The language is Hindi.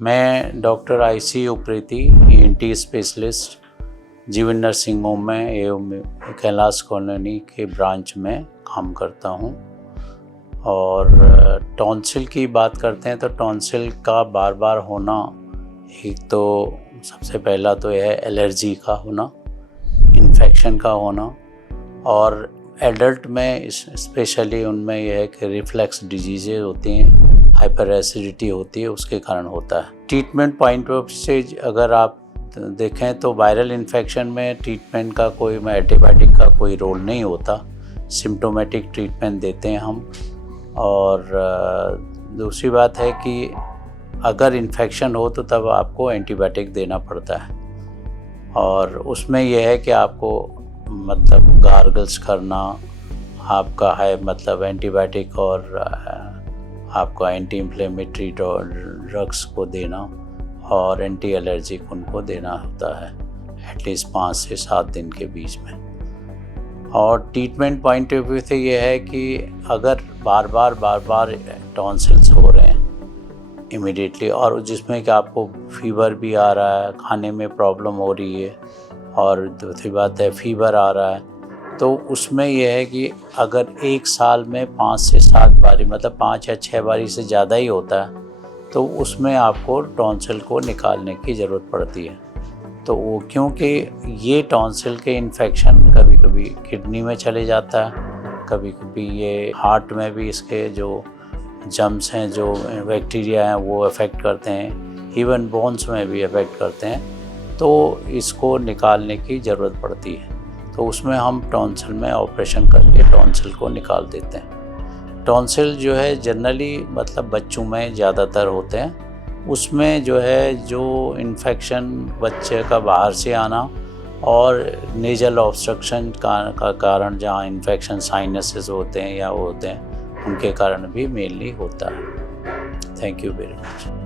मैं doctor IC Upreti ENT specialist जीवन नर्सिंग होम में एवं कैलाश कॉलोनी के ब्रांच में काम करता हूं। और टॉन्सिल की बात करते हैं तो टॉन्सिल का बार बार होना, एक तो सबसे पहला तो यह है एलर्जी का होना, इन्फेक्शन का होना, और एडल्ट में स्पेशली उनमें यह है कि रिफ्लेक्स डिजीज़ेज होती हैं, हाइपर एसिडिटी होती है, उसके कारण होता है। ट्रीटमेंट पॉइंट ऑफ से अगर आप देखें तो वायरल इन्फेक्शन में ट्रीटमेंट का कोई एंटीबायोटिक का कोई रोल नहीं होता, सिम्प्टोमेटिक ट्रीटमेंट देते हैं हम। और दूसरी बात है कि अगर इन्फेक्शन हो तो तब आपको एंटीबायोटिक देना पड़ता है, और उसमें यह है कि आपको मतलब गार्गल्स करना, आपका है मतलब एंटीबायोटिक और आपका एंटी इन्फ्लेमेटरी ड्रग्स को देना और एंटी एलर्जिक उनको देना होता है एटलीस्ट 5 से 7 दिन के बीच में। और ट्रीटमेंट पॉइंट ऑफ व्यू से ये है कि अगर बार बार टॉन्सिल्स हो रहे हैं इमीडिएटली, और जिसमें कि आपको फीवर भी आ रहा है, खाने में प्रॉब्लम हो रही है, और दूसरी बात है फीवर आ रहा है, तो उसमें यह है कि अगर 1 साल में 5 से 7 बारी मतलब 5 या 6 बारी से ज़्यादा ही होता है तो उसमें आपको टॉन्सिल को निकालने की ज़रूरत पड़ती है। तो वो क्योंकि ये टॉन्सिल के इन्फेक्शन कभी कभी किडनी में चले जाता है, कभी कभी ये हार्ट में भी इसके जो जम्स हैं, जो बैक्टीरिया हैं वो अफेक्ट करते हैं, इवन बोन्स में भी अफेक्ट करते हैं, तो इसको निकालने की ज़रूरत पड़ती है। तो उसमें हम टॉन्सिल में ऑपरेशन करके टॉन्सिल को निकाल देते हैं। टॉन्सिल जो है जनरली मतलब बच्चों में ज़्यादातर होते हैं, उसमें जो है जो इन्फेक्शन बच्चे का बाहर से आना और नेजल ऑब्स्ट्रक्शन का कारण, जहाँ इन्फेक्शन साइनसेस होते हैं या वो होते हैं, उनके कारण भी मेनली होता है। Thank you very much.